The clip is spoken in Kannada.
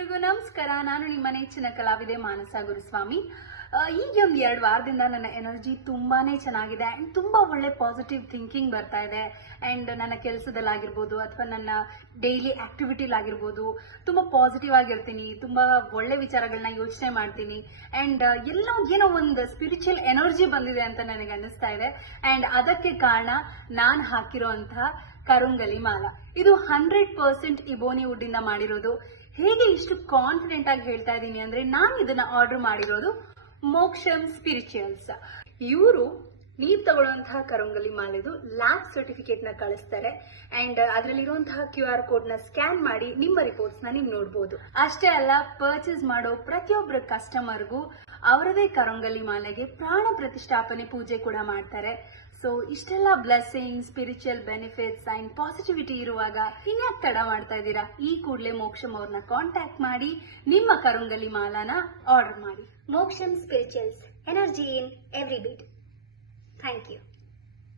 ಎಲ್ರಿಗೂ ನಮಸ್ಕಾರ. ನಾನು ನಿಮ್ಮ ನೆಚ್ಚಿನ ಕಲಾವಿದೆ ಮಾನಸ ಗುರುಸ್ವಾಮಿ. ಈಗ ಒಂದು 2 ವಾರದಿಂದ ನನ್ನ ಎನರ್ಜಿ ತುಂಬಾನೇ ಚೆನ್ನಾಗಿದೆ ಅಂಡ್ ತುಂಬಾ ಒಳ್ಳೆ ಪಾಸಿಟಿವ್ ಥಿಂಕಿಂಗ್ ಬರ್ತಾ ಇದೆ. ಅಂಡ್ ನನ್ನ ಕೆಲಸದಲ್ಲಾಗಿರ್ಬೋದು ಅಥವಾ ನನ್ನ ಡೈಲಿ ಆಕ್ಟಿವಿಟಿಲಾಗಿರ್ಬೋದು ತುಂಬಾ ಪಾಸಿಟಿವ್ ಆಗಿರ್ತೀನಿ, ತುಂಬಾ ಒಳ್ಳೆ ವಿಚಾರಗಳನ್ನ ಯೋಚನೆ ಮಾಡ್ತೀನಿ ಅಂಡ್ ಎಲ್ಲೋ ಏನೋ ಒಂದು ಸ್ಪಿರಿಚುವಲ್ ಎನರ್ಜಿ ಬಂದಿದೆ ಅಂತ ನನಗೆ ಅನ್ನಿಸ್ತಾ ಇದೆ. ಅಂಡ್ ಅದಕ್ಕೆ ಕಾರಣ ನಾನು ಹಾಕಿರುವಂತಹ ಕರುಂಗಲಿ ಮಾಲ. ಇದು 100% ಇಬೋನಿ ವುಡ್ ಇಂದ ಮಾಡಿರೋದು. ಹೇಗೆ ಇಷ್ಟು ಕಾನ್ಫಿಡೆಂಟ್ ಆಗಿ ಹೇಳ್ತಾ ಇದ್ದೀನಿ ಅಂದ್ರೆ, ನಾನು ಇದನ್ನ ಆರ್ಡರ್ ಮಾಡಿರೋದು ಮೋಕ್ಷಂ ಸ್ಪಿರಿಚುವಲ್ಸ್. ಇವರು ನೀವು ತಗೊಳ್ಳುವಂತಹ ಕರುಂಗಲಿ ಮಾಲೆದು ಲ್ಯಾಬ್ ಸರ್ಟಿಫಿಕೇಟ್ ನ ಕಳಿಸ್ತಾರೆ ಅಂಡ್ ಅದರಲ್ಲಿರುವಂತಹ QR ಕೋಡ್ ನ ಸ್ಕ್ಯಾನ್ ಮಾಡಿ ನಿಮ್ಮ ರಿಪೋರ್ಟ್ಸ್ ನ ನೀವು ನೋಡಬಹುದು. ಅಷ್ಟೇ ಅಲ್ಲ, ಪರ್ಚೇಸ್ ಮಾಡೋ ಪ್ರತಿಯೊಬ್ಬರ ಕಸ್ಟಮರ್ಗೂ ಅವರದೇ ಕರುಂಗಲಿ ಮಾಲೆಗೆ ಪ್ರಾಣ ಪ್ರತಿಷ್ಠಾಪನೆ ಪೂಜೆ ಕೂಡ ಮಾಡ್ತಾರೆ. ಸೊ ಇಷ್ಟೆಲ್ಲ blessing, spiritual benefits and positivity ಇರುವಾಗ ಇನ್ಯಾಕ್ ತಡ ಮಾಡ್ತಾ ಇದ್ದೀರಾ? ಈ ಕೂಡಲೇ ಮೋಕ್ಷಂ ಅವ್ರನ್ನ ಕಾಂಟ್ಯಾಕ್ಟ್ ಮಾಡಿ ನಿಮ್ಮ ಕರುಂಗಲಿ ಮಾಲಾನ ಆರ್ಡರ್ ಮಾಡಿ. Moksham Spirituals, energy in every beat. Thank you.